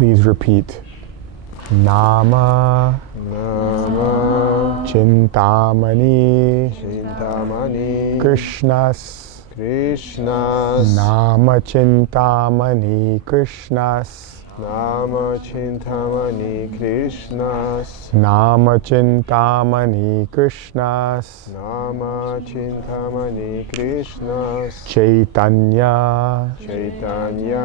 Please repeat. Nama Nama Chintamani Chintamani Krishnas Krishnas Nama Chintamani Krishnas Nama Chintamani Krishnas Nama Chintamani Krishnas Nama Chintamani Krishnas Chaitanya Chaitanya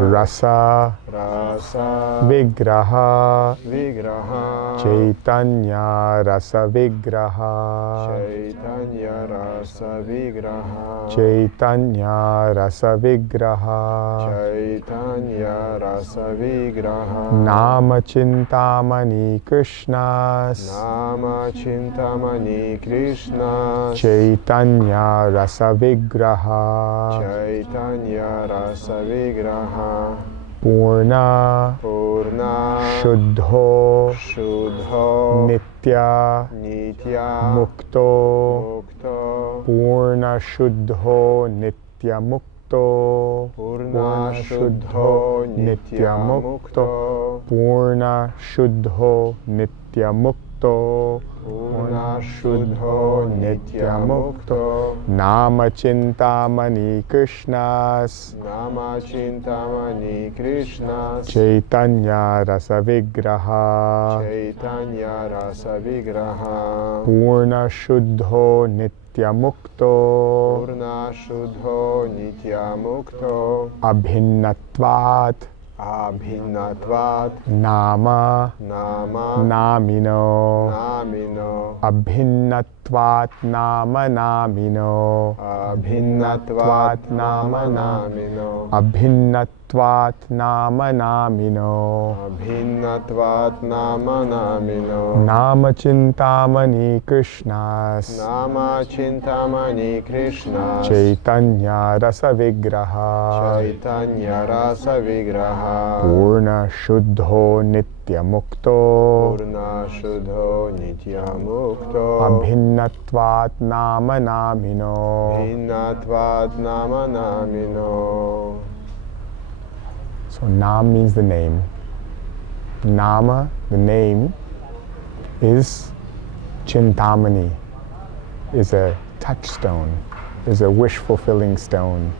Rasa Rasa Vigraha Vigraha Chaitanya Rasa Vigraha Chaitanya Rasa Vigraha Chaitanya Rasa Vigraha Chaitanya Rasa Vigraha Nama Chintamani Krishnas Nama Chintamani Krishnas Chaitanya Rasa Vigraha Chaitanya Rasa Vigraha Purna Purna Shuddho Shuddho Nitya Nitya Mukto Mukto Purna Shuddho Nitya Mukto Purna Shuddho Nitya Mukto Purna Shuddho Nitya Mukto Purna Shuddho Nitya Mukto Nama Chintamani Krishnas Nama Chintamani Krishnas Chaitanya Rasa Vigraha Chaitanya Rasa Vigraha Purna Shuddho Nitya Mukto Purna Shuddho Nitya Mukto Abhinnatvat Abhinnatvat Nama Nama Namino Namino Abhinnatvat Nama Namino Abhinnatvat Nama Namino Abhinnatvat Nama Namino Abhinnatvat Nama Namino Nama Chintamani Krishnas Nama Chintamani Krishnas Chaitanya Rasa Vigraha Chaitanya Rasa Vigraha Purna Shuddho Nitya Mukto Purna Shuddho Nitya Mukto Abhinnatvat Nama Namino. Abhinnatvat Nama Namino. So Nam means the name. Nama, the name, is Chintamani, is a touchstone, is a wish-fulfilling stone,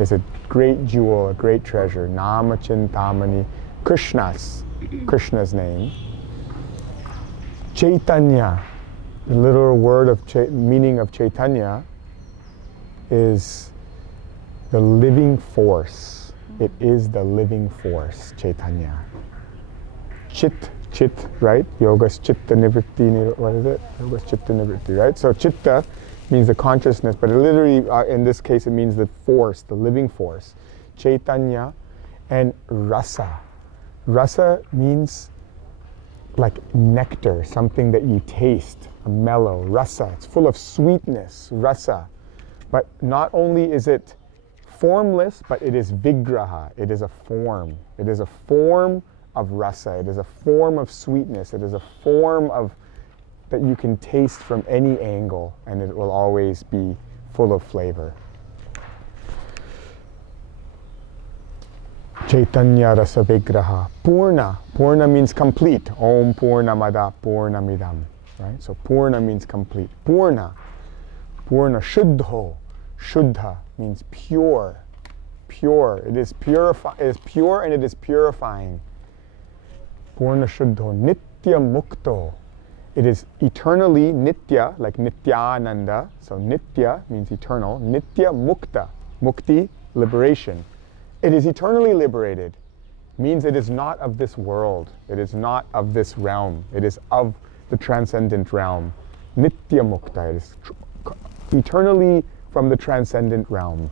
is a great jewel, a great treasure. Nama Chintamani, Krishna's name. Chaitanya, the literal word of meaning of Chaitanya is the living force. It is the living force, Chaitanya. Chit, right? Yoga's chitta nivritti, what is it? Yoga's chitta nivritti, right? So chitta means the consciousness, but it literally, in this case, it means the force, the living force. Chaitanya and rasa. Rasa means like nectar, something that you taste, a mellow, rasa. It's full of sweetness, rasa. But not only is it formless, but it is vigraha. It is a form. It is a form of rasa. It is a form of sweetness. It is a form of that you can taste from any angle, and it will always be full of flavor. Chaitanya Rasa Vigraha. Purna. Purna means complete. Om Purnamada Purnamidam. Right? So Purna means complete. Purna. Purna. Shuddho. Shuddha means pure. Pure. It is pure and it is purifying. Purna Shuddho. Nitya Mukto. It is eternally nitya, like nityananda. So nitya means eternal. Nitya mukta. Mukti, liberation. It is eternally liberated. Means it is not of this world. It is not of this realm. It is of the transcendent realm. Nitya mukta. It is eternally from the transcendent realm.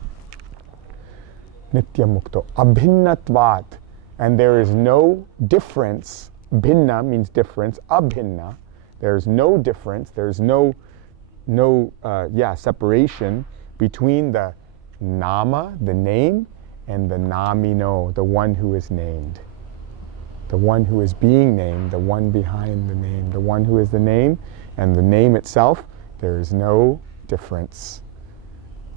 Nitya mukto. Abhinnatvat. And there is no difference. Bhinna means difference. Abhinna. There's no difference. There's no separation between the nama, the name, and the namino, the one who is named. The one who is being named, the one behind the name, the one who is the name, and the name itself, there is no difference.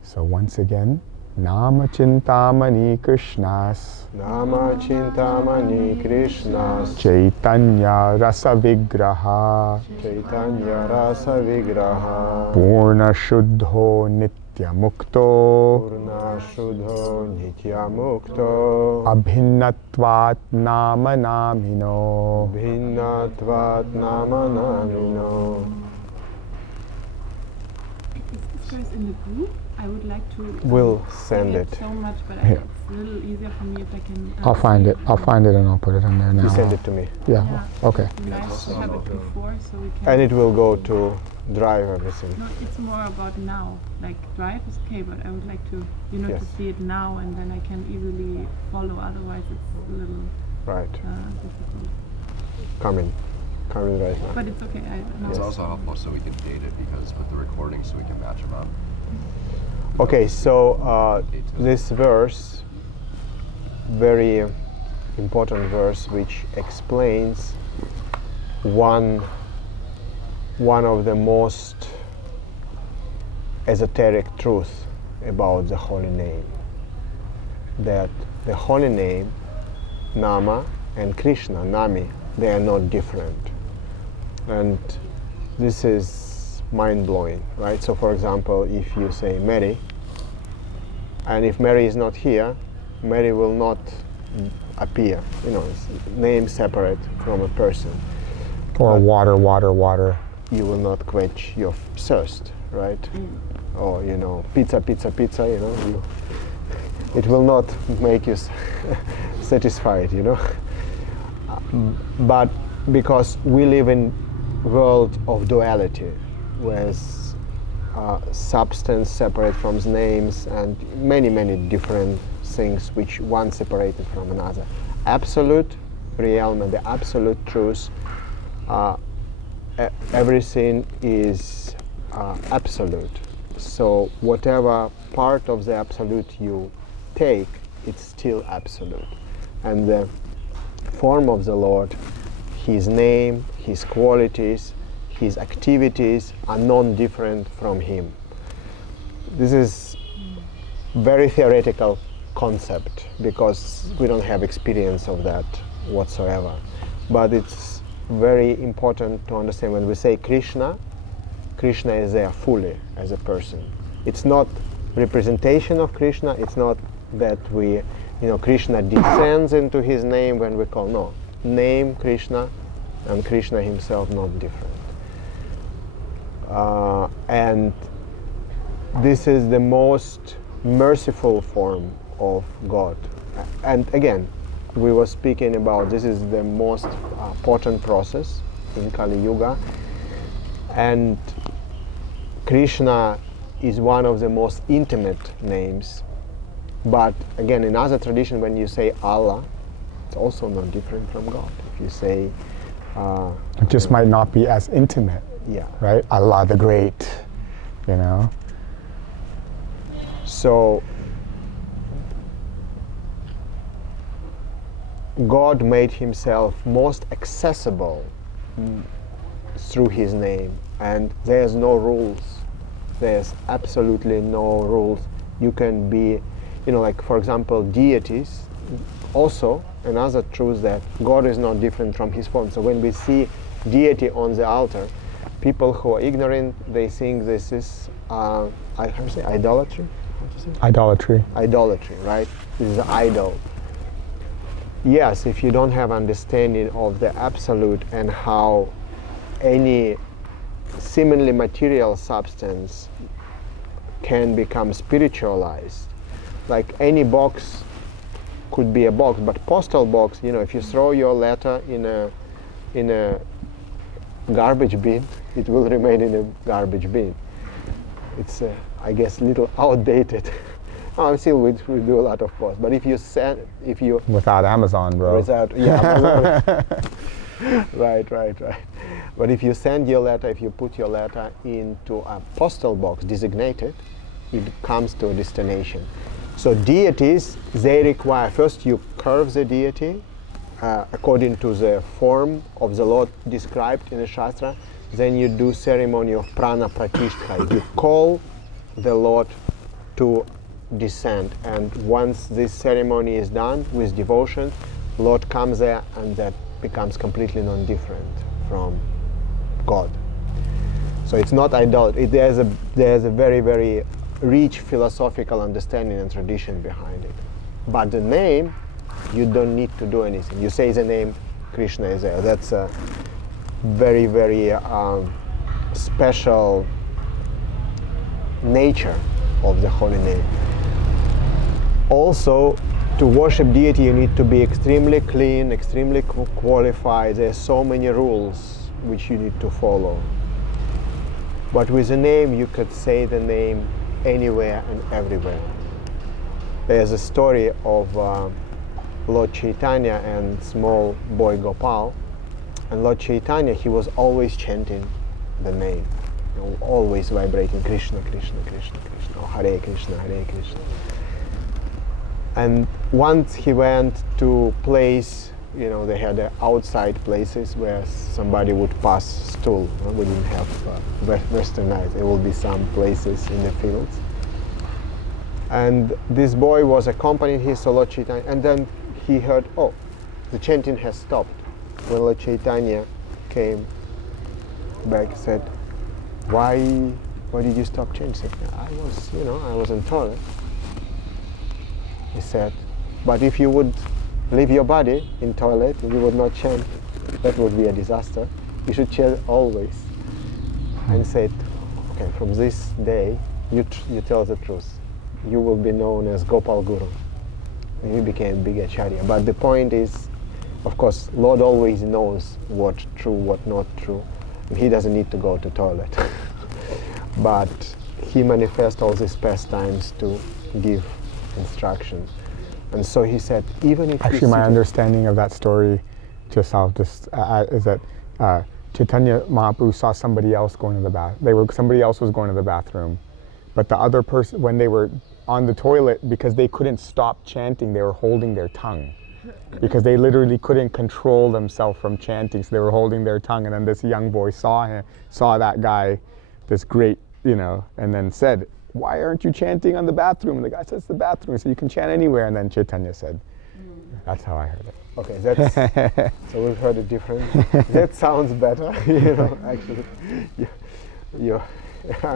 So once again, Nama Chintamani Krishnas Nama Chintamani Krishnas Chaitanya Rasa Vigraha Chaitanya Rasa Vigraha Purna Shuddho Nitya Mukto Purna Shuddho Nitya Mukto Abhinnatvat Nama Namino. Bhinnatvat Nama Namino. Is this verse in the group? I would like to. We'll send it. So much, but Yeah. it's a little easier for me if I can. I'll find it. I'll find it and I'll put it on there now. You send it to me. Yeah. Yeah. Okay. It'd be nice to have it before, so we can. And it will go to drive everything. No, it's more about now. Like drive is okay, but I would like to, you know, Yes. to see it now, and then I can easily follow. Otherwise, it's a little Right. difficult. Coming right now. But it's okay. I know. It's also helpful so we can date it because with the recording so we can match them up. Okay, so this verse, very important verse, which explains one of the most esoteric truths about the holy name. That the holy name, Nama, and Krishna, Nami, they are not different. And this is mind-blowing, right? So for example, if you say Mary, and if Mary is not here, Mary will not appear. You know, it's name separate from a person. Or But water, water, water. you will not quench your thirst, right? Or, you know, pizza, pizza, pizza, you know, it will not make you satisfied, you know. But because we live in world of duality, where substance separate from names and many, many different things which one separated from another. Absolute realm and the absolute truth, everything is absolute. So whatever part of the absolute you take, it's still absolute. And the form of the Lord, His name, His qualities, His activities are non-different from Him. This is very theoretical concept because we don't have experience of that whatsoever. But it's very important to understand when we say Krishna, Krishna is there fully as a person. It's not representation of Krishna, it's not that we, you know, Krishna descends into his name when we call, no. Name Krishna and Krishna himself not different. And this is the most merciful form of God. And again, we were speaking about this is the most potent process in Kali Yuga. And Krishna is one of the most intimate names. But again, in other tradition, when you say Allah, it's also not different from God. If you say... It just might not be as intimate, yeah. right? Allah the Great, you know? So, God made himself most accessible through his name, and there's no rules. There's absolutely no rules. You can be, you know, like for example, deities. Also, another truth that God is not different from his form. So when we see deity on the altar, people who are ignorant, they think this is, how to say, idolatry? How to say? Idolatry. Idolatry, right? This is an idol. Yes, if you don't have understanding of the absolute and how any seemingly material substance can become spiritualized, like any box could be a box, but postal box, you know, if you throw your letter in a garbage bin, it will remain in a garbage bin. It's, I guess, little outdated. Still, we do a lot of post, but if you Without Amazon, bro. without, yeah, right. But if you send your letter, if you put your letter into a postal box designated, it comes to a destination. So deities, they require, first you curve the deity according to the form of the Lord described in the Shastra, then you do ceremony of prana pratishtha. You call the Lord to descend. And once this ceremony is done with devotion, Lord comes there, and that becomes completely non-different from God. So it's not idolatry. There's a very, very rich philosophical understanding and tradition behind it. But the name, you don't need to do anything. You say the name, Krishna is there. That's a very, very special nature of the holy name. Also, to worship deity, you need to be extremely clean, extremely qualified. There are so many rules which you need to follow. But with a name, you could say the name anywhere and everywhere. There's a story of Lord Chaitanya and small boy Gopal. And Lord Chaitanya, he was always chanting the name, always vibrating Krishna, Krishna, Krishna, Krishna, or Hare Krishna, Hare Krishna. And once he went to place, they had outside places where somebody would pass stool. We didn't have westernized. There will be some places in the fields. And this boy was accompanying his Lord Chaitanya, and then he heard, oh, the chanting has stopped. When Lord Chaitanya came back, he said, why did you stop chanting? He said, I was in toilet. He said, but if you would leave your body in toilet and you would not chant, that would be a disaster. You should chant always. And said, okay, from this day, you tell the truth. You will be known as Gopal Guru. And he became big acharya. But the point is, of course, Lord always knows what's true, what not true. And he doesn't need to go to toilet. But he manifests all these pastimes to give instructions. And so he said, even if actually, my understanding of that story, is that Chaitanya Mahaprabhu saw somebody else going to the bathroom. Somebody else was going to the bathroom, but the other person, when they were on the toilet, because they couldn't stop chanting, they were holding their tongue, because they literally couldn't control themselves from chanting, so they were holding their tongue. And then this young boy saw that guy, this great, and then said, why aren't you chanting on the bathroom? And the guy said, it's the bathroom. So you can chant anywhere. And then Chaitanya said, that's how I heard it. Okay, so we've heard it different. That sounds better, actually, your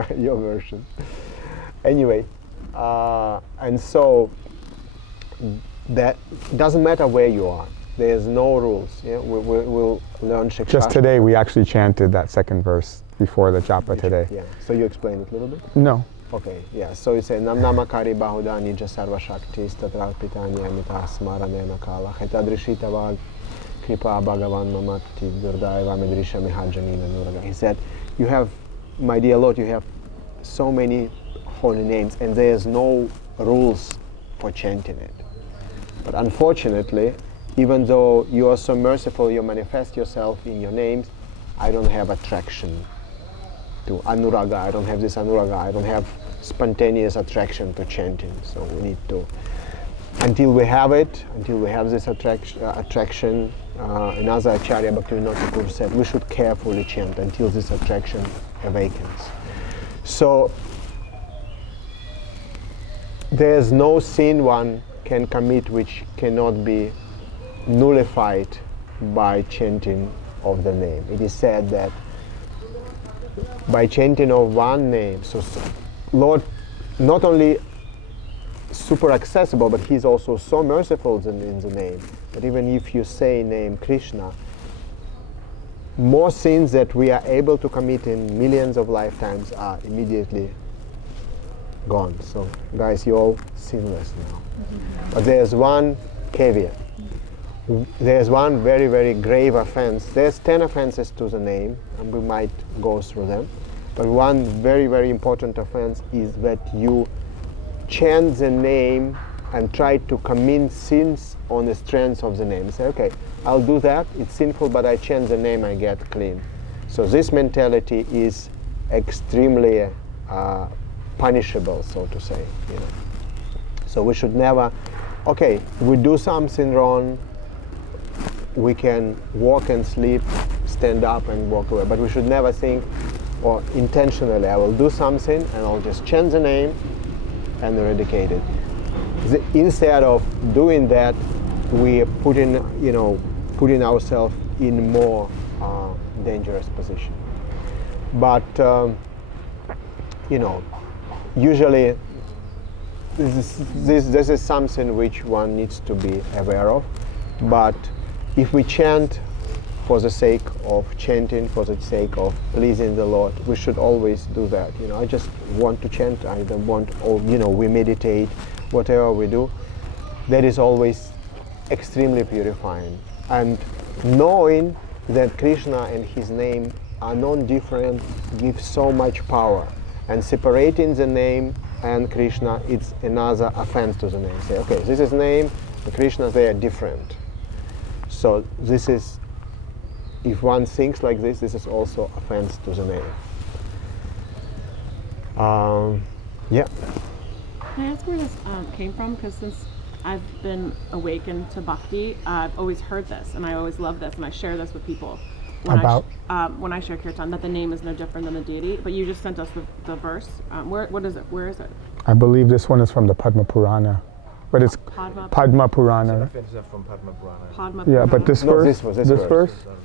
version. Anyway, and so that doesn't matter where you are. There's no rules. We'll learn Shikshastra. Just today, we actually chanted that second verse before the japa today. Yeah. So you explain it a little bit? No. Okay, yeah. So it says Nam Namakari Bahuda Nija Sarva Shakti Statra Pitanya Mita Smaranena Kala Hetadrishita Vag Kripa Bhagavan Mamati Durdaiva Medrisha Mihajanina Nuraga. He said, you have, my dear Lord, you have so many holy names and there's no rules for chanting it. But unfortunately, even though you are so merciful, you manifest yourself in your names, I don't have attraction to anuraga. I don't have this anuraga. I don't have spontaneous attraction to chanting. So we need to, until we have it, until we have this attraction, another Acharya Bhaktivinoda Thakur said, we should carefully chant until this attraction awakens. So there's no sin one can commit which cannot be nullified by chanting of the name. It is said that by chanting of one name, so Lord not only super accessible, but He's also so merciful in the name that even if you say name Krishna, more sins that we are able to commit in millions of lifetimes are immediately gone. So guys, you're all sinless now. But there's one caveat. There's one very, very grave offense. There's 10 offenses to the name, and we might go through them. But one very, very important offense is that you chant the name and try to commit sins on the strength of the name. Say, okay, I'll do that, it's sinful, but I chant the name, I get clean. So this mentality is extremely punishable, so to say. So we should never, okay, we do something wrong, we can walk and sleep, stand up and walk away. But we should never think, or intentionally, I will do something and I'll just chant the name and eradicated. Instead of doing that, we are putting ourselves in more dangerous position. But usually this is something which one needs to be aware of. But if we chant for the sake of chanting, for the sake of pleasing the Lord, we should always do that. I just want to chant. I don't want, we meditate, whatever we do. That is always extremely purifying. And knowing that Krishna and His name are non-different gives so much power. And separating the name and Krishna, it's another offense to the name. Say, okay, this is name, and Krishna, they are different. So this is, if one thinks like this is also offense to the name. Yeah. Can I ask where this came from? Because since I've been awakened to bhakti, I've always heard this, and I always love this, and I share this with people. When I share Kirtan, that the name is no different than the deity. But you just sent us the verse. What is it? Where is it? I believe this one is from the Padma Purana. But it's Padma Purana. From Padma Purana. Padma Yeah, Purana. but this verse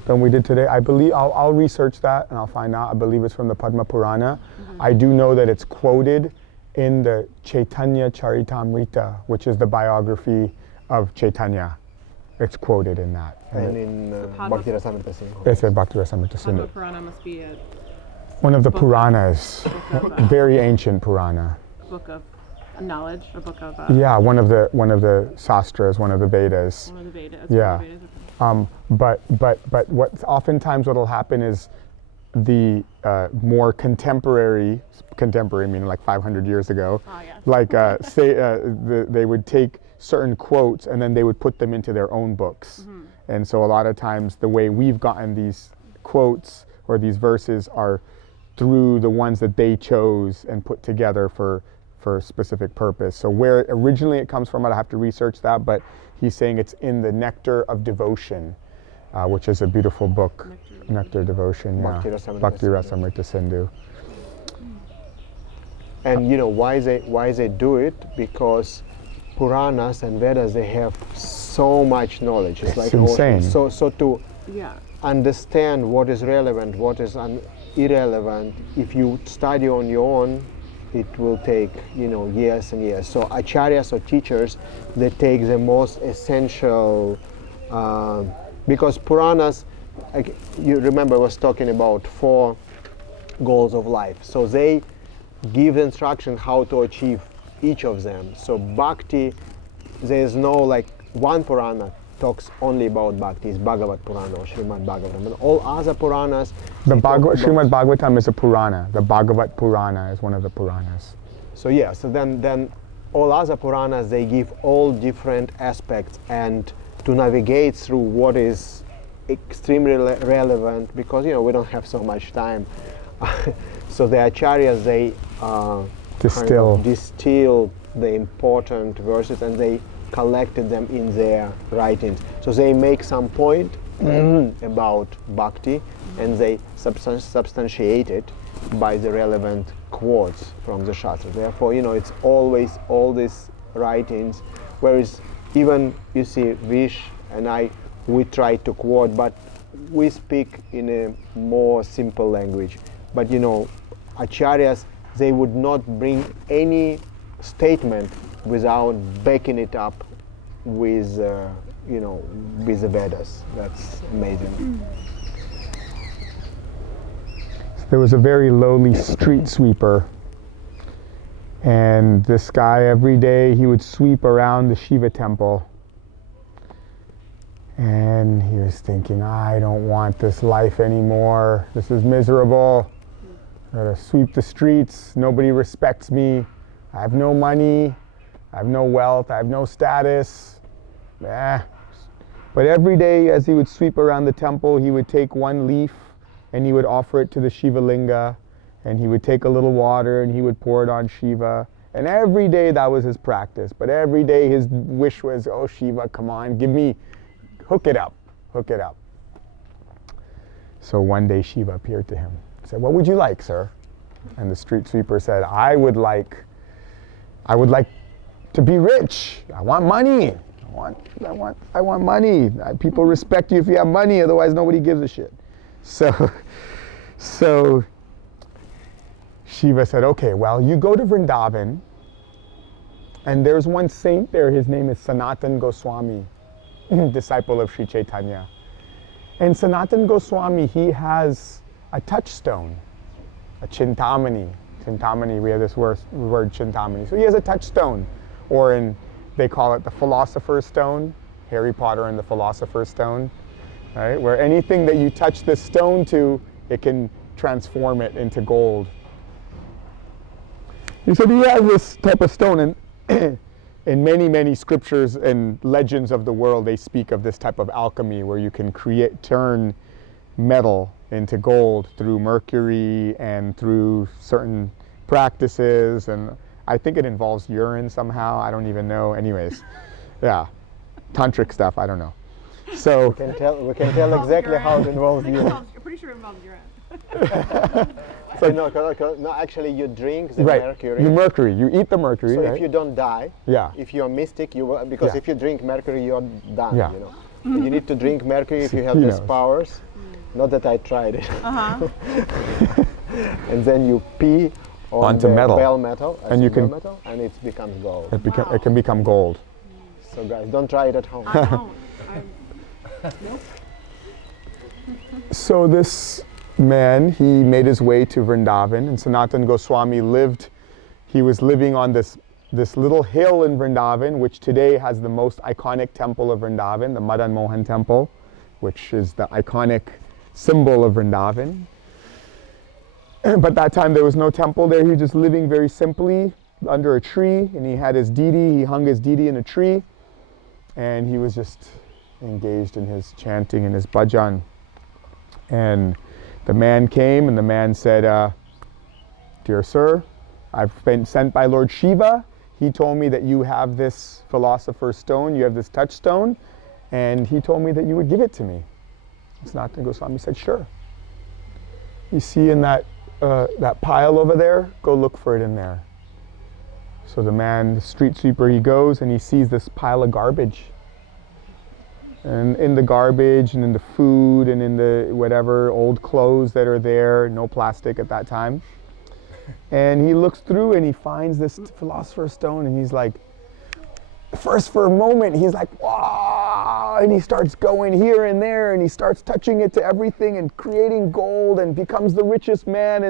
that we did today, I believe, I'll research that and I'll find out. I believe it's from the Padma Purana. Mm-hmm. I do know that it's quoted in the Chaitanya Charitamrita, which is the biography of Chaitanya. It's quoted in that. And in Bhakti Rasamrita Sindhu. It's in Bhakti Rasamrita Sindhu. Padma Purana must be a one of the Puranas, very ancient Purana. book of knowledge, a book of yeah, one of the sastras, one of the Vedas. one of the Vedas. Yeah. One of the Vedas, But what oftentimes what'll happen is the more contemporary meaning like 500 years ago, like they would take certain quotes and then they would put them into their own books. Mm-hmm. And so a lot of times the way we've gotten these quotes or these verses are through the ones that they chose and put together for a specific purpose. So where originally it comes from, I'd have to research that, but he's saying it's in the Nectar of Devotion, which is a beautiful book. Nectar Devotion, Bhakti yeah. Rasamrita Bhakti Sindhu. Rasamrita Sindhu. And why they do it? Because Puranas and Vedas, they have so much knowledge. It's like insane. So to yeah. understand what is relevant, what is irrelevant, if you study on your own, it will take years and years. So acharyas or teachers, they take the most essential, because Puranas, you remember I was talking about 4 goals of life. So they give the instruction how to achieve each of them. So bhakti, there is no one Purana talks only about bhakti, is Bhagavat Purana or Srimad Bhagavatam. And all other Puranas, Srimad Bhagavatam is a Purana. The Bhagavat Purana is one of the Puranas. So yeah, so then all other Puranas, they give all different aspects, and to navigate through what is extremely relevant, because we don't have so much time. So the acharyas, they distill the important verses and they collected them in their writings. So they make some point about bhakti and they substantiate it by the relevant quotes from the Shastra. Therefore, it's always all these writings, whereas even you see Vish and I, we try to quote, but we speak in a more simple language. But acharyas, they would not bring any statement without backing it up with with the Vedas. That's amazing. There was a very lowly street sweeper, and this guy every day he would sweep around the Shiva temple, and he was thinking, I don't want this life anymore. This is miserable. I gotta sweep the streets. Nobody respects me. I have no money. I have no wealth. I have no status. But every day as he would sweep around the temple, he would take one leaf and he would offer it to the Shiva Linga, and he would take a little water and he would pour it on Shiva. And every day that was his practice. But every day his wish was, oh Shiva, come on, hook it up. So one day Shiva appeared to him. He said, what would you like, sir? And the street sweeper said, I would like I would like to be rich. I want money. I want money. People respect you if you have money, otherwise nobody gives a shit. So Shiva said, okay, well, you go to Vrindavan, and there's one saint there, his name is Sanatan Goswami, disciple of Sri Chaitanya. And Sanatan Goswami, he has a touchstone, a chintamani. Chintamani, we have this word chintamani. So he has a touchstone, or they call it the Philosopher's Stone, Harry Potter and the Philosopher's Stone, right? Where anything that you touch this stone to, it can transform it into gold. He said he has this type of stone, and in many, many scriptures and legends of the world, they speak of this type of alchemy where you can turn metal into gold through mercury and through certain practices, and I think it involves urine somehow. I don't even know. Anyways, yeah, tantric stuff. I don't know. So we can tell exactly how it involves you. I'm pretty sure it involves urine. No, actually, you drink the mercury. You eat the mercury. So right? if you don't die, if you're mystic, because if you drink mercury, you're done. You know, you need to drink mercury if you have these powers. Not that I tried it. And then you pee onto metal, bell metal, and and it becomes gold. It can become gold. So guys, don't try it at home. I don't. Nope. So this man, he made his way to Vrindavan, and Sanatan Goswami he was living on this little hill in Vrindavan, which today has the most iconic temple of Vrindavan, the Madan Mohan temple, which is the iconic symbol of Vrindavan. But that time there was no temple there. He was just living very simply under a tree, and he had his deity. He hung his deity in a tree, and he was just engaged in his chanting and his bhajan. And the man came, and the man said, dear sir, I've been sent by Lord Shiva. He told me that you have this philosopher's stone, you have this touchstone, and he told me that you would give it to me. Sanatana Goswami said, sure. You see in that pile over there, go look for it in there. So the street sweeper, he goes and he sees this pile of garbage. And in the garbage and in the food and in the whatever old clothes that are there, no plastic at that time. And he looks through and he finds this philosopher's stone, and he's like, first for a moment, he's like, wow, and he starts going here and there, and he starts touching it to everything and creating gold, and becomes the richest man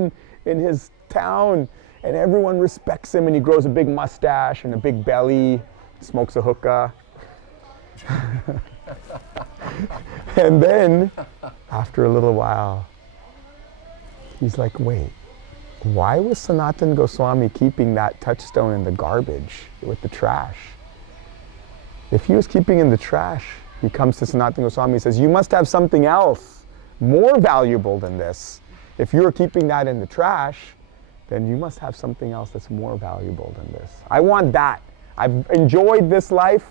in his town, and everyone respects him, and he grows a big mustache and a big belly, smokes a hookah. And then, after a little while, he's like, wait, why was Sanatan Goswami keeping that touchstone in the garbage with the trash? If he was keeping in the trash, he comes to Sanatan Goswami and says, you must have something else more valuable than this. If you're keeping that in the trash, then you must have something else that's more valuable than this. I want that. I've enjoyed this life,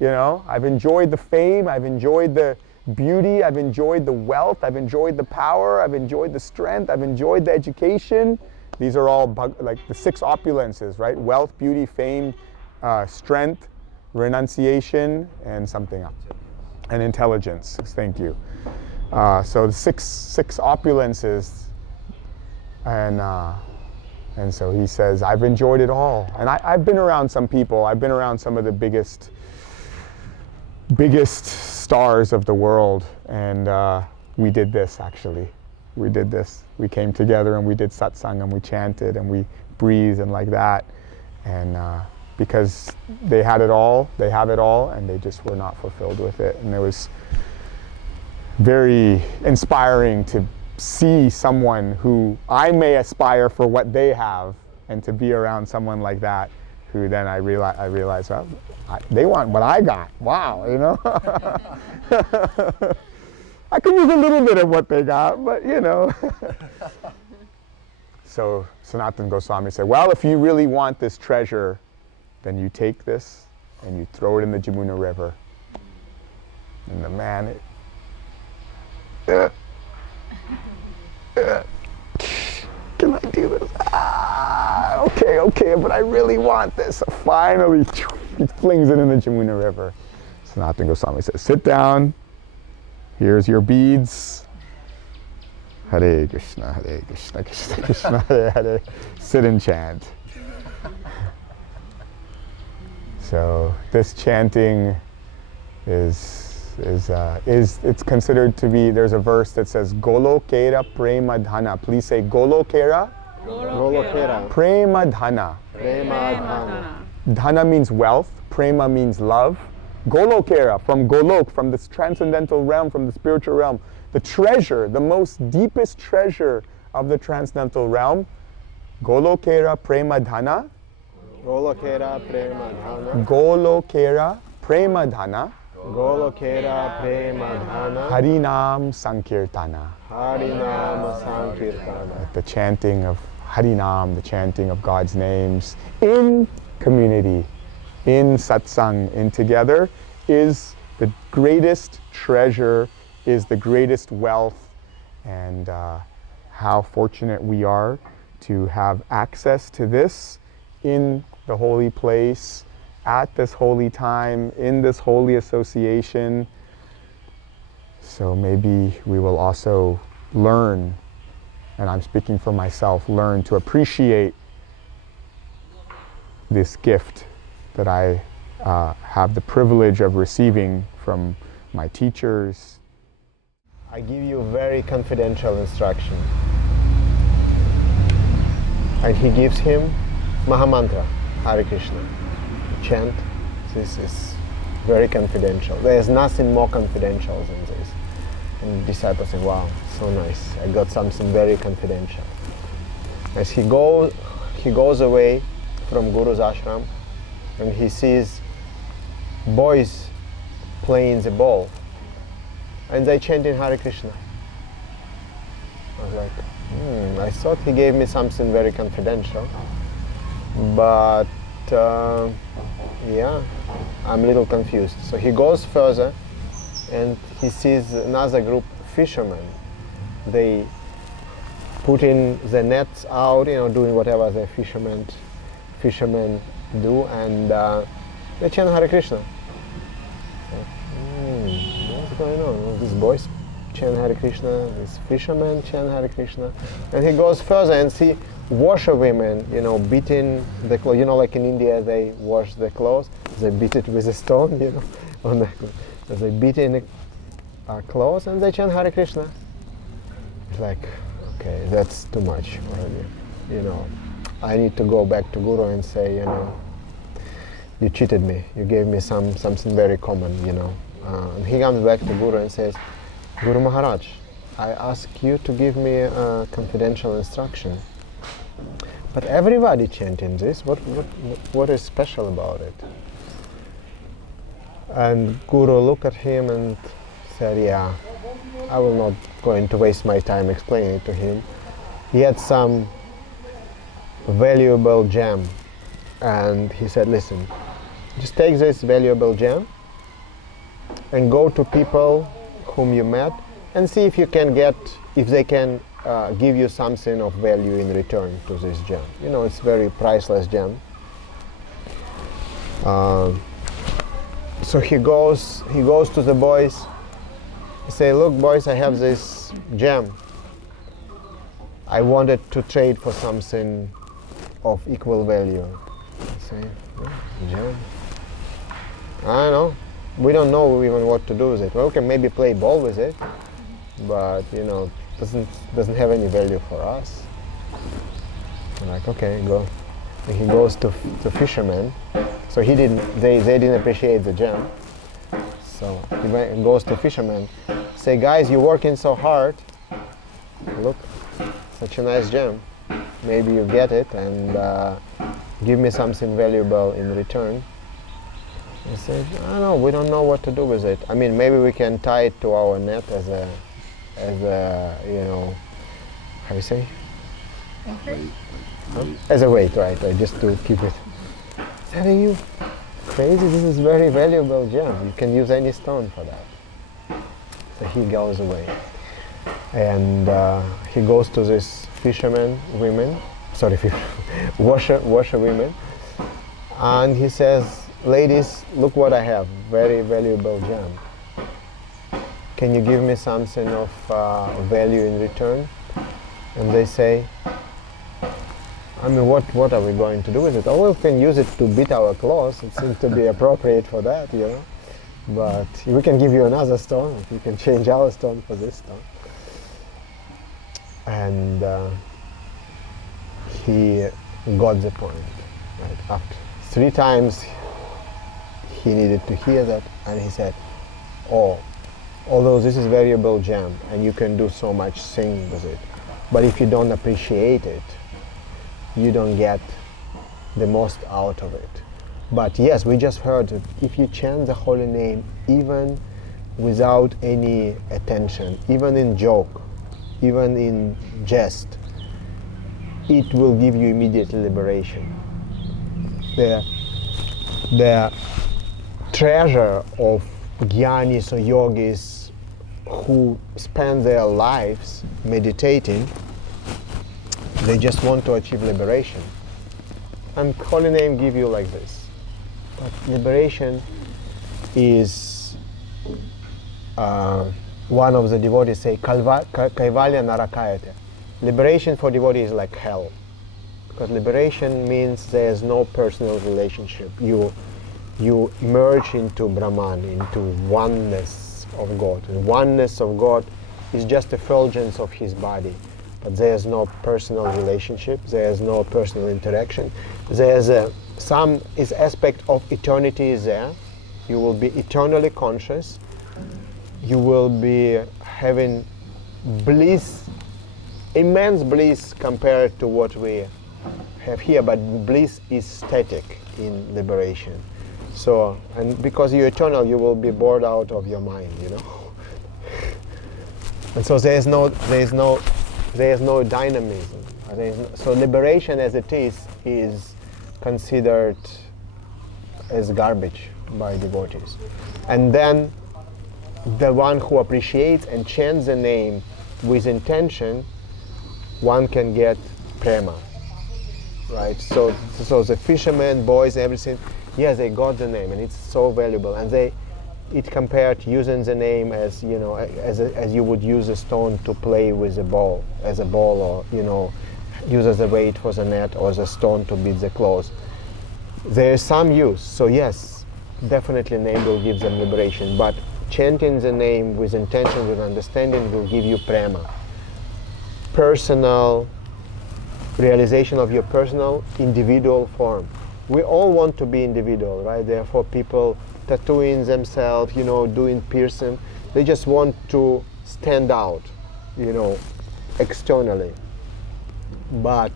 I've enjoyed the fame, I've enjoyed the beauty, I've enjoyed the wealth, I've enjoyed the power, I've enjoyed the strength, I've enjoyed the education. These are all like the 6 opulences, right? Wealth, beauty, fame, strength, renunciation, and something else. And intelligence, thank you. So the six opulences, and so he says, I've enjoyed it all. And I've been around some people, I've been around some of the biggest stars of the world, and we did this actually. We did this. We came together and we did satsang, and we chanted and we breathed and like that. And because they had it all, they have it all, and they just were not fulfilled with it. And it was very inspiring to see someone who I may aspire for what they have, and to be around someone like that, who then I realized, well, they want what I got. Wow, I could use a little bit of what they got, but So Sanatan Goswami said, well, if you really want this treasure, then you take this and you throw it in the Jamuna River. And the man, can I do this? Okay, okay, but I really want this. So finally, he flings it in the Jamuna River. Sanatana Goswami says, sit down. Here's your beads. Hare Krishna, Krishna Krishna, Hare Hare. Sit and chant. So this chanting it's considered to be, there's a verse that says Golokera Prema Dhana. Please say Golokera Prema Dhana. Dhana means wealth, Prema means love. Golokera, from Golok, from this transcendental realm, from the spiritual realm. The treasure, the most deepest treasure of the transcendental realm. Golokera Prema Dhana. Golokera Prema Dhana. Golokera Prema Dhana. Golokera Prema Dhana. Harinam Sankirtana. Harinam Sankirtana. The chanting of Harinam, the chanting of God's names in community, in satsang, in together, is the greatest treasure, is the greatest wealth, and how fortunate we are to have access to this in the holy place, at this holy time, in this holy association. So maybe we will also learn, and I'm speaking for myself, learn to appreciate this gift that I have the privilege of receiving from my teachers. I give you very confidential instruction. And he gives him Mahamantra, Hare Krishna. Chant. This is very confidential. There is nothing more confidential than this. And the disciples say, wow, so nice. I got something very confidential. As he goes away from Guru's ashram, and he sees boys playing the ball, and they chanting Hare Krishna. I was like, I thought he gave me something very confidential, but yeah, I'm a little confused. So he goes further and he sees another group, fishermen. They put in the nets out, doing whatever the fishermen do, and they chant Hare Krishna. What's going on? These boys chant Hare Krishna, these fishermen chant Hare Krishna. And he goes further and see washerwomen, beating the clothes. Like in India, they wash the clothes, they beat it with a stone, on the they beat in the clothes and they chant Hare Krishna. It's like, okay, that's too much already. I need to go back to Guru and say, you cheated me. You gave me something very common, And he comes back to Guru and says, Guru Maharaj, I ask you to give me a confidential instruction. But everybody chanting this. What is special about it? And Guru looked at him and said, yeah, I will not going to waste my time explaining it to him. He had some valuable gem, and he said, listen, just take this valuable gem and go to people whom you met and see if they can give you something of value in return to this gem. It's very priceless gem. So he goes to the boys. He say, look boys, I have this gem. I wanted to trade for something of equal value. I say, gem? I don't know. We don't know even what to do with it. Well, we can maybe play ball with it, but doesn't have any value for us. I'm like, okay, go. And he goes to fishermen. So they didn't appreciate the gem. So he goes to fishermen. Say, guys, you're working so hard. Look, such a nice gem. Maybe you get it and give me something valuable in return. I said, I don't know, we don't know what to do with it. I mean, maybe we can tie it to our net as a how you say? As a weight, right, just to keep it. I said, are you crazy? This is very valuable gem. You can use any stone for that. So he goes away. And he goes to this fishermen women sorry, washerwomen. And he says, ladies, look what I have, very valuable gem. Can you give me something of value in return? And they say, I mean, what are we going to do with it? Oh, we can use it to beat our clothes. It seems to be appropriate for that, you know. But we can give you another stone. You can change our stone for this stone. And he got the point. Right? After 3 times he needed to hear that, and he said, oh, although this is valuable gem and you can do so much thing with it, but if you don't appreciate it, you don't get the most out of it. But yes, we just heard that if you chant the holy name even without any attention, even in joke, even in jest, it will give you immediate liberation. The treasure of jnanis or yogis who spend their lives meditating, they just want to achieve liberation. And holy name give you like this. But liberation is, one of the devotees say, kaivalya narakayate. Liberation for devotee is like hell. Because liberation means there is no personal relationship. You merge into Brahman, into oneness of God. And oneness of God is just effulgence of his body. But there is no personal relationship, there is no personal interaction. There's some aspect of eternity is there. You will be eternally conscious. You will be having bliss, immense bliss compared to what we have here, but bliss is static in liberation. So, and because you're eternal, you will be bored out of your mind, you know. And so there is no dynamism. So liberation as it is considered as garbage by devotees. And then the one who appreciates and chants the name with intention, one can get prema, right? So the fishermen, boys, everything, yes, they got the name, and it's so valuable. And it compared using the name as, you know, as you would use a stone to play with a ball, as a ball, or, you know, use as a weight for the net, or as a stone to beat the clothes. There is some use. So yes, definitely name will give them liberation, but chanting the name with intention, with understanding, will give you prema. Personal realization of your personal individual form. We all want to be individual, right? Therefore people tattooing themselves, you know, doing piercing, they just want to stand out, you know, externally. But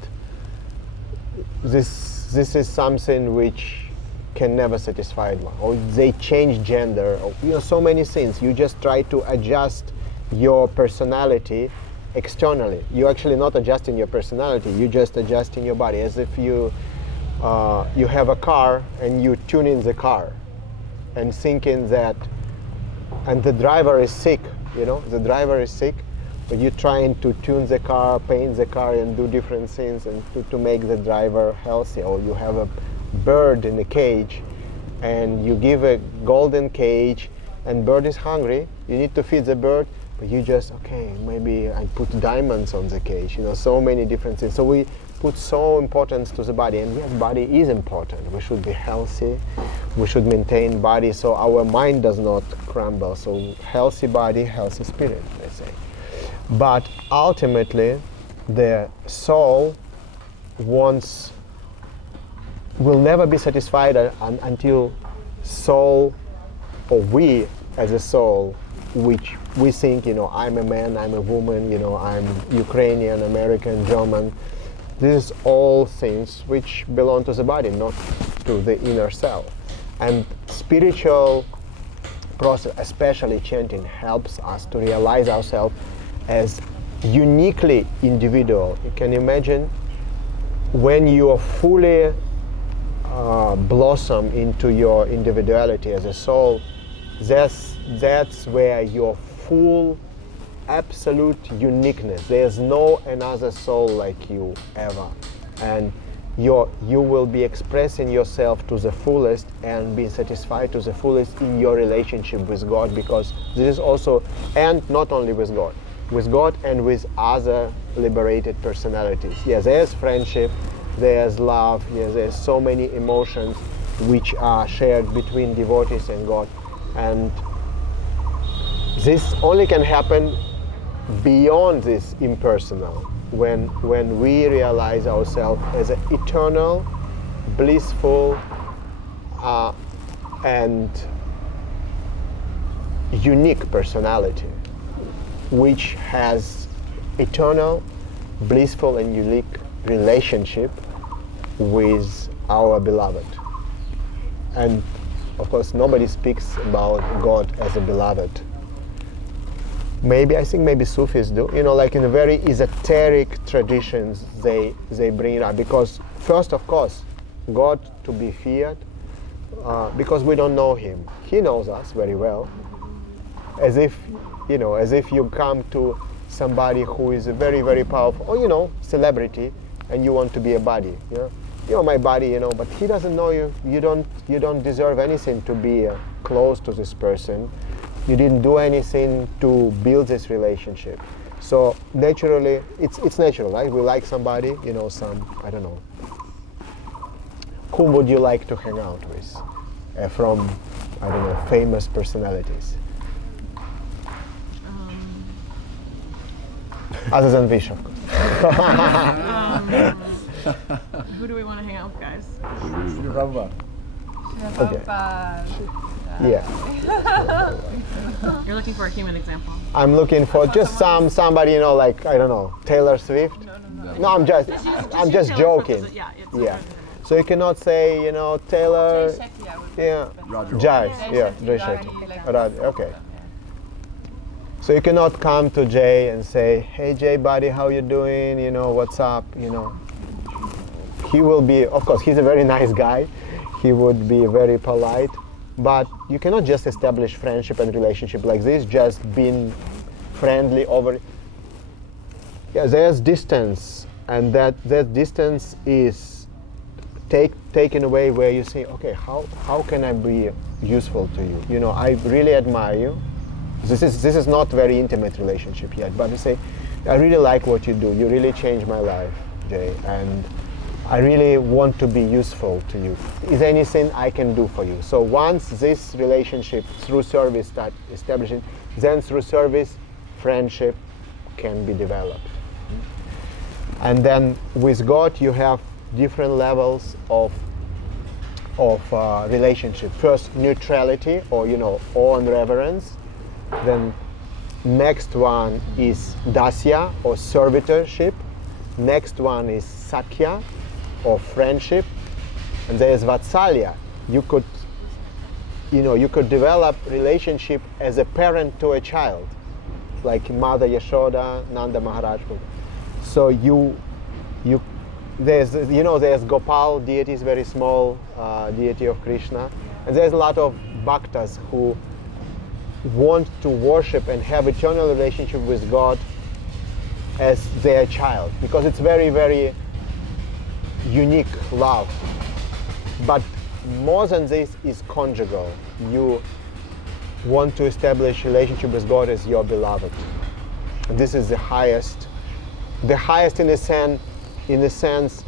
this is something which can never satisfy one. Or they change gender, or, you know, so many things. You just try to adjust your personality externally. You're actually not adjusting your personality, you're just adjusting your body, as if you have a car and you tune in the car and thinking that, and the driver is sick, you know, the driver is sick, but you're trying to tune the car, paint the car, and do different things and to make the driver healthy. Or you have a bird in a cage and you give a golden cage and bird is hungry, you need to feed the bird, but you just, okay, maybe I put diamonds on the cage, you know, so many different things. So we put so importance to the body, and yes, body is important. We should be healthy, we should maintain body so our mind does not crumble. So healthy body, healthy spirit, they say. But ultimately, the soul will never be satisfied until soul, or we as a soul, which we think, you know, I'm a man, I'm a woman, you know, I'm Ukrainian, American, German. These are all things which belong to the body, not to the inner self. And spiritual process, especially chanting, helps us to realize ourselves as uniquely individual. You can imagine when you are fully blossom into your individuality as a soul, that's where your full absolute uniqueness, there's no another soul like you ever. and you will be expressing yourself to the fullest and be satisfied to the fullest in your relationship with God, because this is also, and not only with God and with other liberated personalities. Yes, there's friendship, there's love, yes, there's so many emotions which are shared between devotees and God, and this only can happen beyond this impersonal, when we realize ourselves as an eternal, blissful, and unique personality, which has eternal, blissful, and unique relationship with our beloved. And of course, nobody speaks about God as a beloved. I think maybe Sufis do, like in a very esoteric traditions, they bring it up, because first, of course, God to be feared, because we don't know Him. He knows us very well, as if you come to somebody who is a very, very powerful, or celebrity, and you want to be a buddy. You're my buddy, but he doesn't know you. You don't deserve anything to be close to this person. You didn't do anything to build this relationship. So naturally, it's natural, right? We like somebody, I don't know. Whom would you like to hang out with from, I don't know, famous personalities? Other than Vish, of course. Who do we want to hang out with, guys? Okay. Yeah. You're looking for a human example. I'm looking for just somebody, like, I don't know, Taylor Swift. No, I'm just joking. Yeah. So you cannot say, Taylor. Yeah. Jai. Yeah. Jai Shetty. Okay. So you cannot come to Jay and say, "Hey Jay, buddy, how you doing? What's up?" He will be, of course, he's a very nice guy. He would be very polite. But you cannot just establish friendship and relationship like this, just being friendly over. Yeah, there's distance, and that distance is taken away where you say, okay, how can I be useful to you? I really admire you. This is not very intimate relationship yet, but you say, I really like what you do. You really changed my life, Jay, and I really want to be useful to you. Is there anything I can do for you? So once this relationship through service start establishing, then through service, friendship can be developed. And then with God, you have different levels of relationship. First, neutrality, or awe and reverence. Then next one is dasya, or servitorship. Next one is sakya, or friendship, and there is vatsalya. You could develop relationship as a parent to a child, like Mother Yashoda, Nanda Maharaj. So there's Gopal, deity is very small deity of Krishna, and there's a lot of bhaktas who want to worship and have eternal relationship with God as their child, because it's very, very unique love. But more than this is conjugal. You want to establish relationship with God as your beloved. And this is the highest in the sense,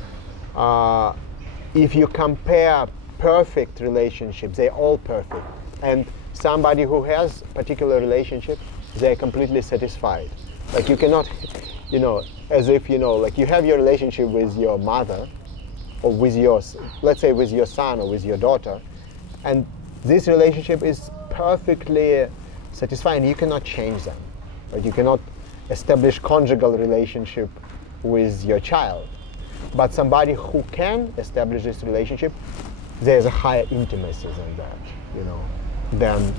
if you compare perfect relationships, they're all perfect. And somebody who has particular relationship, they're completely satisfied. Like you cannot, as if, like you have your relationship with your mother, or with let's say with your son or with your daughter, and this relationship is perfectly satisfying. You cannot change them. But you cannot establish conjugal relationship with your child. But somebody who can establish this relationship, there's a higher intimacy than that, than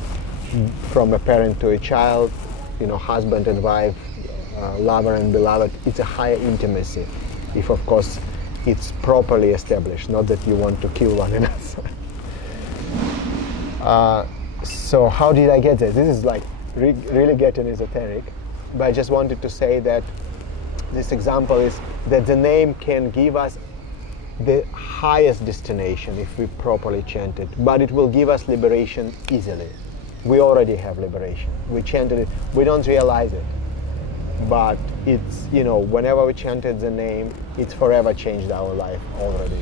from a parent to a child, husband and wife, lover and beloved. It's a higher intimacy, if of course it's properly established, not that you want to kill one another. So how did I get there? This is like really getting esoteric, but I just wanted to say that this example is that the name can give us the highest destination if we properly chant it, but it will give us liberation easily. We already have liberation. We chanted it, we don't realize it. But it's, you know, whenever we chanted the name, it's forever changed our life already.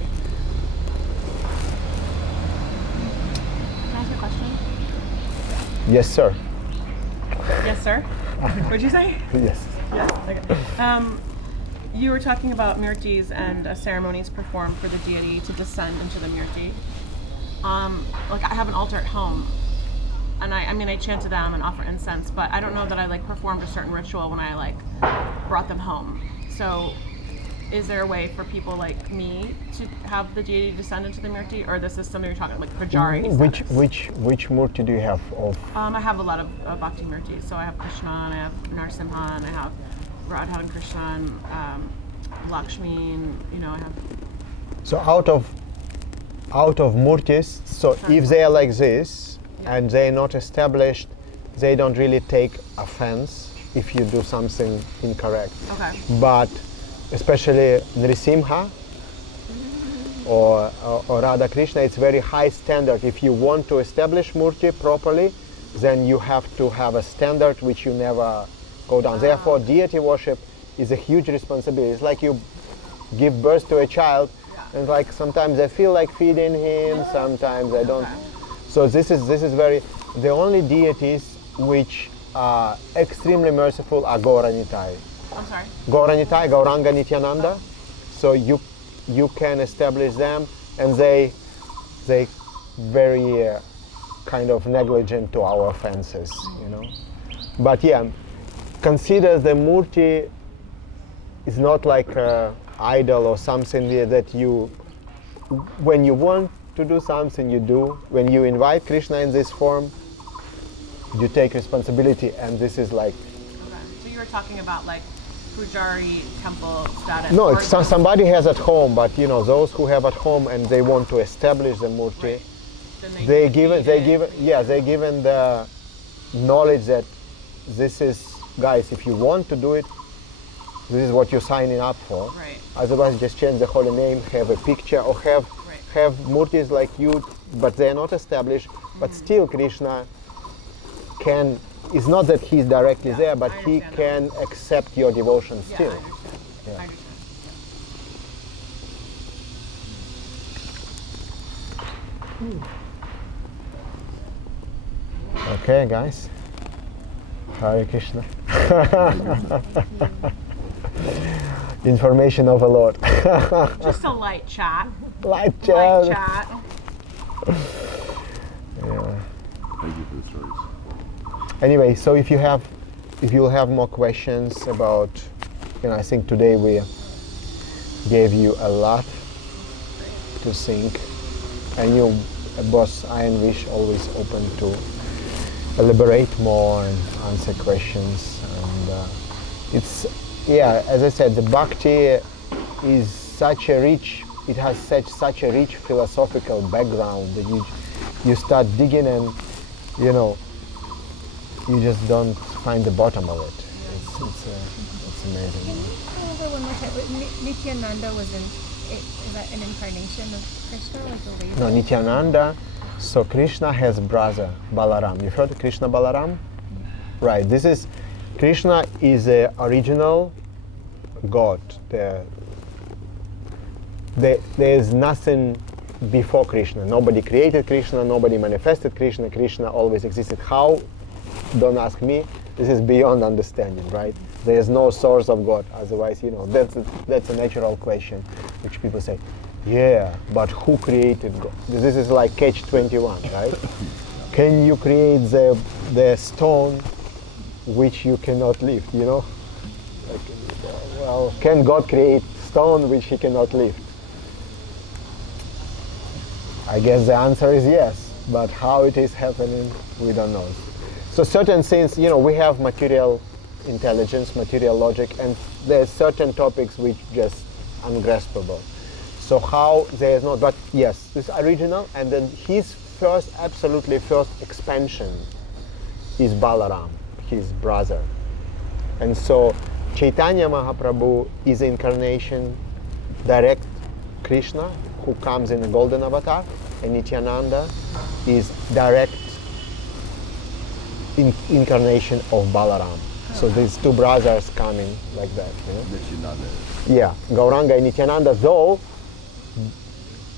Can I ask you a question? Yes, sir. Yes, sir. What'd you say? Yes. Yes. Okay. You were talking about murtis and ceremonies performed for the deity to descend into the murti. Like I have an altar at home, and I chanted them and offer incense, but I don't know that I like performed a certain ritual when I like brought them home. So, is there a way for people like me to have the deity descend into the murti, or this is something you're talking like Pujari status? Which murti do you have of? I have a lot of bhakti murtis. So I have Krishna, and I have Narasimha, and I have Radha and Krishna, and Lakshmi, and, you know, I have. So out of murtis, so if they are like this and they are not established, they don't really take offense if you do something incorrect. Okay. But especially Nrisimha or Radha Krishna, it's very high standard. If you want to establish murti properly, then you have to have a standard which you never go down. Therefore, deity worship is a huge responsibility. It's like you give birth to a child, and like sometimes I feel like feeding him, sometimes I don't. So this is very. The only deities which are extremely merciful are Gauranitai. I'm sorry. Gauranitai, Gauranga, Nityananda. So you can establish them, and they very kind of negligent to our offenses, you know. But yeah, consider the murti is not like an idol or something that you, when you want to do something, you do. When you invite Krishna in this form, you take responsibility, and this is like. Okay. So you were talking about like Pujari temple status. No, it's somebody has at home, but you know, those who have at home and they want to establish the murti, Right. they given the knowledge that this is, guys, if you want to do it, this is what you're signing up for. Right. Otherwise, just change the holy name, have a picture, or have murtis like you, but they are not established. But still, Krishna can. It's not that he's directly there, but he can accept your devotion still. I understand. Yeah. I understand. Okay, guys. Hare Krishna. Information overload. Just a light chat. Light chat. Light chat. Yeah. Thank you for the stories. Anyway, so if you'll have more questions about, you know, I think today we gave you a lot to think, and you, boss I and Vish, always open to elaborate more and answer questions. And it's, yeah, as I said, the bhakti is such a rich, it has such a rich philosophical background that you start digging and, you know, you just don't find the bottom of it. It's amazing. Can you go over one more time? Nityananda was is that an incarnation of Krishna, like a wave? No, Nityananda. So Krishna has brother Balaram. You've heard of Krishna Balaram? Right. This is Krishna is the original God. There is nothing before Krishna. Nobody created Krishna. Nobody manifested Krishna. Krishna always existed. How? Don't ask me. This is beyond understanding, right? There is no source of God. Otherwise, you know, that's a natural question, which people say, yeah, but who created God? This is like catch-21, right? Can you create the stone which you cannot lift, you know? Like, well, can God create stone which he cannot lift? I guess the answer is yes, but how it is happening, we don't know. So certain things, you know, we have material intelligence, material logic, and there's certain topics which just ungraspable. So how there is not, but yes, this is original, and then his absolutely first expansion is Balaram, his brother. And so Chaitanya Mahaprabhu is incarnation, direct Krishna, who comes in a golden avatar, and Nityananda is direct incarnation of Balaram. So these two brothers coming like that. You know? Nityananda. Yeah, Gauranga and Nityananda, though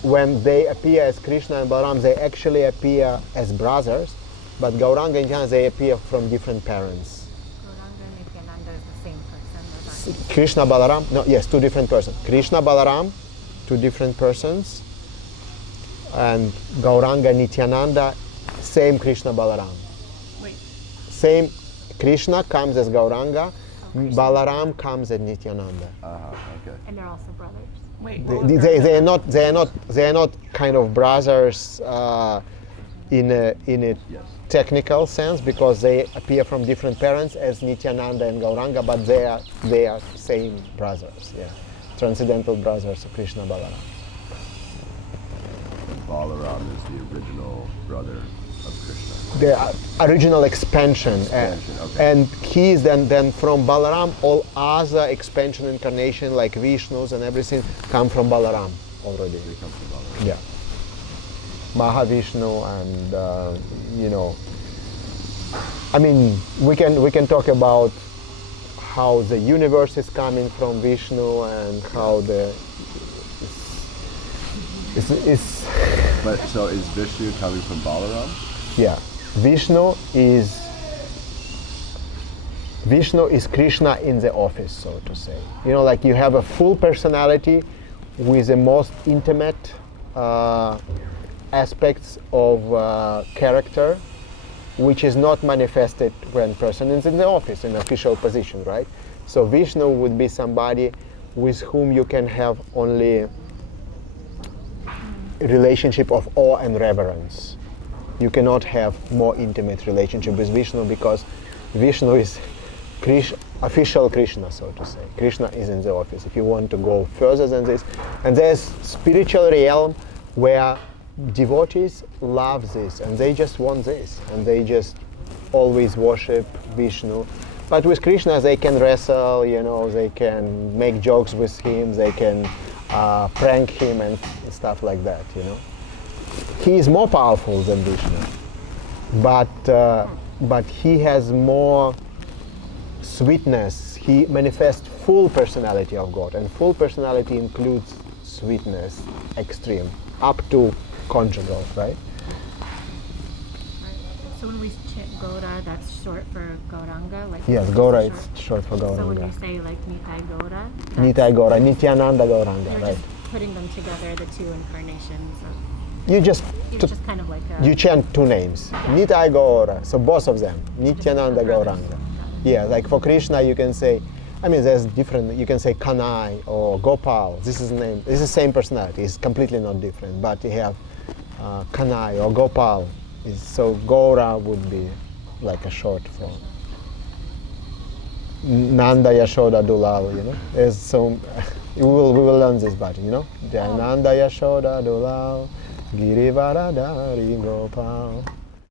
when they appear as Krishna and Balaram, they actually appear as brothers, but Gauranga and Nityananda, they appear from different parents. Gauranga and Nityananda is the same person. Or not? Krishna, Balaram, no, yes, two different persons. Krishna, Balaram, two different persons, and Gauranga and Nityananda, same Krishna, Balaram. Wait. Same Krishna comes as Gauranga, Balaram comes as Nityananda. Okay. And they're also brothers. Wait. They are not kind of brothers in a Yes. technical sense, because they appear from different parents as Nityananda and Gauranga, but they are same brothers. Yeah, transcendental brothers of Krishna, Balaram. Balaram is the original brother of Krishna. The original expansion, Expansion, okay. and he is then from Balaram. All other expansion incarnation like Vishnus and everything come from Balaram already. He comes from Balaram. Yeah, Mahavishnu, and you know, I mean, we can talk about how the universe is coming from Vishnu and how it's But so is Vishnu coming from Balaram? yeah, Vishnu is Krishna in the office, so to say. You know, like you have a full personality with the most intimate aspects of character, which is not manifested when person is in the office, in official position, right? So Vishnu would be somebody with whom you can have only a relationship of awe and reverence. You cannot have more intimate relationship with Vishnu, because Vishnu is official Krishna, so to say. Krishna is in the office. If you want to go further than this, and there's spiritual realm where devotees love this, and they just want this, and they just always worship Vishnu. But with Krishna, they can wrestle, you know, they can make jokes with him, they can prank him and stuff like that, you know. He is more powerful than Vishnu, but he has more sweetness. He manifests full personality of God, and full personality includes sweetness, extreme, up to conjugal, right? So when we chant Gaura, that's short for Gauranga? Like Yes, Gaura is short for So when Gauranga. you say like Nitai Gaura, Nitai Gaura, Nityananda Gauranga, you're right? just putting them together, the two incarnations of, You just it's just kind of like a, you chant two names, Nitai Gaura, so both of them, Nityananda Gauranga. Yeah, like for Krishna you can say, I mean there's different, you can say Kanai or Gopal, this is the name, this is the same personality, it's completely not different, but you have Kanai or Gopal, so Gaura would be like a short form. Nanda Yashoda Dulal, you know, there's so, we will learn this, but you know, Nanda Yashoda Dulal, Girivaradari Gopal.